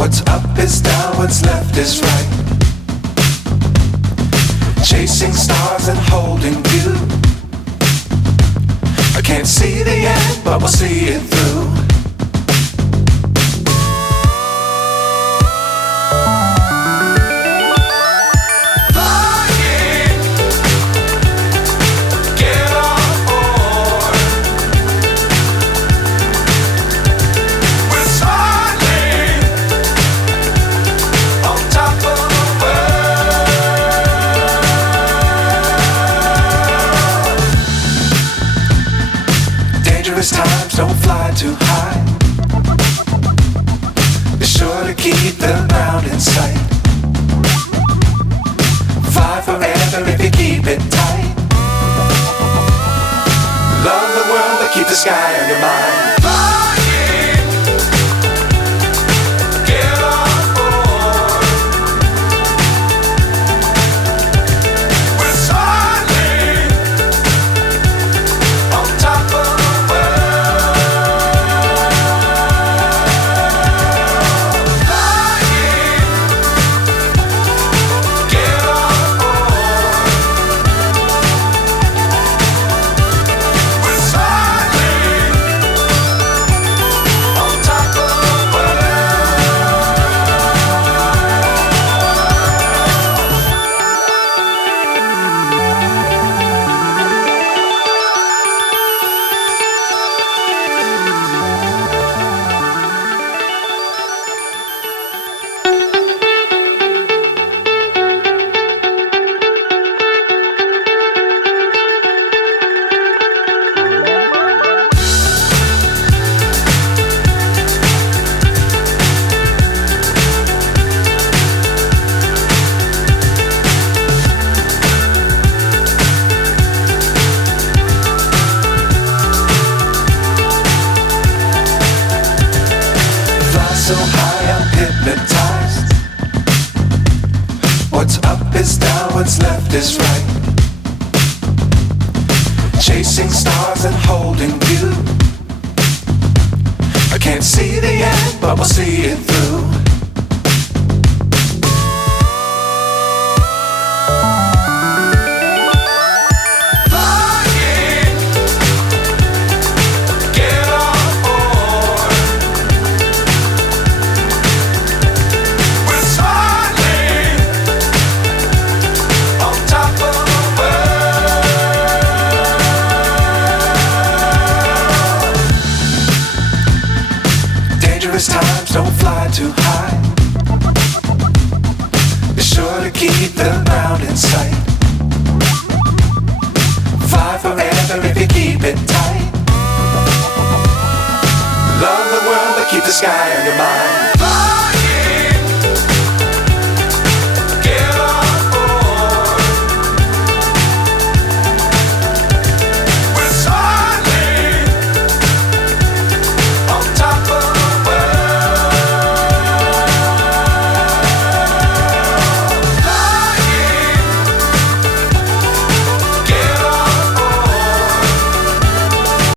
What's up is down, what's left is right. Chasing stars and holding you. I can't see the end, but we'll see it through. Dangerous times, don't fly too high. Be sure to keep the ground in sight. Fly forever if you keep it tight. Love the world, but keep the sky on your mind. So high, I'm hypnotized. What's up is down, what's left is right. Chasing stars and holding you. I can't see the end, but we'll see it through. Dangerous times, don't fly too high. Be sure to keep the ground in sight. Fly forever if you keep it tight. Love the world, but keep the sky on your mind.